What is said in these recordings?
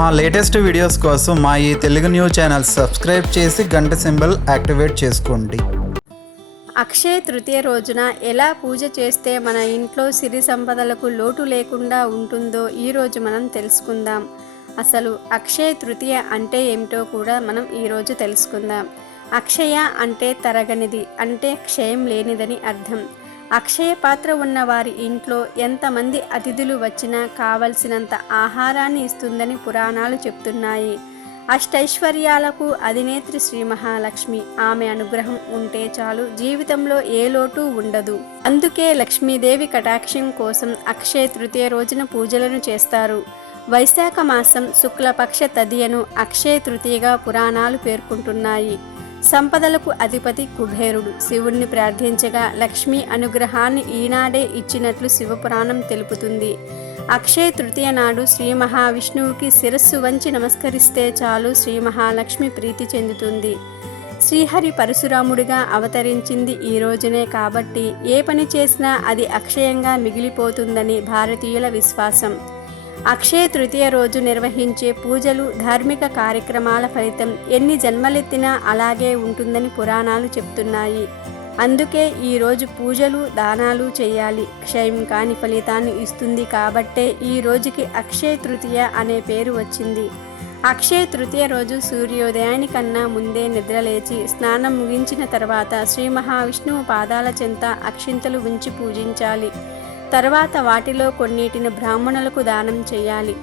మా latest videos కోసం మా ఈ తెలుగు న్యూస్ ఛానల్ సబ్స్క్రైబ్ చేసి గంట సింబల్ యాక్టివేట్ చేసుకోండి. అక్షయ తృతీయ రోజున ఎలా పూజ చేస్తే మన ఇంట్లో సిరి సంపదలకు లోటు లేకుండా ఉంటుందో ఈరోజు మనం తెలుసుకుందాం. అసలు అక్షయ తృతీయ అంటే ఏమిటో కూడా మనం ఈరోజు తెలుసుకుందాం. అక్షయ అంటే తరగనిది, అంటే క్షయం లేనిదని అర్థం. అక్షయ పాత్ర ఉన్న వారి ఇంట్లో ఎంతమంది అతిథులు వచ్చినా కావలసినంత ఆహారాన్ని ఇస్తుందని పురాణాలు చెప్తున్నాయి. అష్టైశ్వర్యాలకు అధినేత్రి శ్రీ మహాలక్ష్మి. ఆమె అనుగ్రహం ఉంటే చాలు, జీవితంలో ఏ లోటు ఉండదు. అందుకే లక్ష్మీదేవి కటాక్షం కోసం అక్షయ తృతీయ రోజున పూజలను చేస్తారు. వైశాఖ మాసం శుక్లపక్ష తదియను అక్షయ తృతీయగా పురాణాలు పేర్కొంటున్నాయి. సంపదలకు అధిపతి కుబేరుడు శివుణ్ణి ప్రార్థించగా లక్ష్మీ అనుగ్రహాన్ని ఈనాడే ఇచ్చినట్లు శివపురాణం తెలుపుతుంది. అక్షయ తృతీయ నాడు శ్రీ మహావిష్ణువుకి శిరస్సు వంచి నమస్కరిస్తే చాలు, శ్రీ మహాలక్ష్మి ప్రీతి చెందుతుంది. శ్రీహరి పరశురాముడిగా అవతరించింది ఈ రోజునే కాబట్టి ఏ పని చేసినా అది అక్షయంగా మిగిలిపోతుందని భారతీయుల విశ్వాసం. అక్షయ తృతీయ రోజు నిర్వహించే పూజలు, ధార్మిక కార్యక్రమాల ఫలితం ఎన్ని జన్మలెత్తినా అలాగే ఉంటుందని పురాణాలు చెప్తున్నాయి. అందుకే ఈరోజు పూజలు, దానాలు చేయాలి. క్షయం కాని ఫలితాన్ని ఇస్తుంది కాబట్టే ఈ రోజుకి అక్షయ తృతీయ అనే పేరు వచ్చింది. అక్షయ తృతీయ రోజు సూర్యోదయానికన్నా ముందే నిద్రలేచి స్నానం ముగించిన తర్వాత శ్రీ మహావిష్ణువు పాదాల చెంత అక్షింతలు ఉంచి పూజించాలి. తర్వాత వాటిలో కొన్నిటిని బ్రాహ్మణులకు దానం చేయాలి.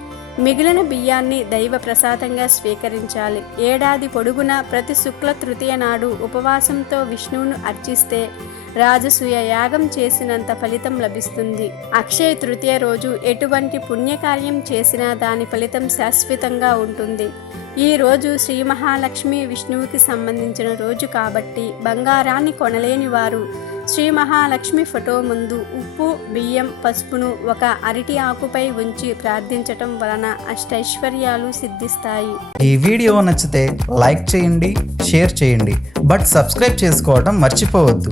మిగిలిన బియ్యాన్ని దైవ ప్రసాదంగా స్వీకరించాలి. ఏడాది పొడుగునా ప్రతి శుక్ల తృతీయ నాడు ఉపవాసంతో విష్ణువును అర్చిస్తే రాజసూయ యాగం చేసినంత ఫలితం లభిస్తుంది. అక్షయ తృతీయ రోజు ఎటువంటి పుణ్యకార్యం చేసినా దాని ఫలితం శాశ్వతంగా ఉంటుంది. ఈ రోజు శ్రీ మహాలక్ష్మి విష్ణువుకి సంబంధించిన రోజు కాబట్టి బంగారాన్ని కొనలేని వారు శ్రీ మహాలక్ష్మి ఫోటో ముందు ఉప్పు, బియ్యం, పసుపును ఒక అరటి ఆకుపై ఉంచి ప్రార్థించటం వలన అష్టైశ్వర్యాలు సిద్ధిస్తాయి. ఈ వీడియో నచ్చితే లైక్ చేయండి, షేర్ చేయండి, బట్ సబ్స్క్రైబ్ చేసుకోవడం మర్చిపోవద్దు.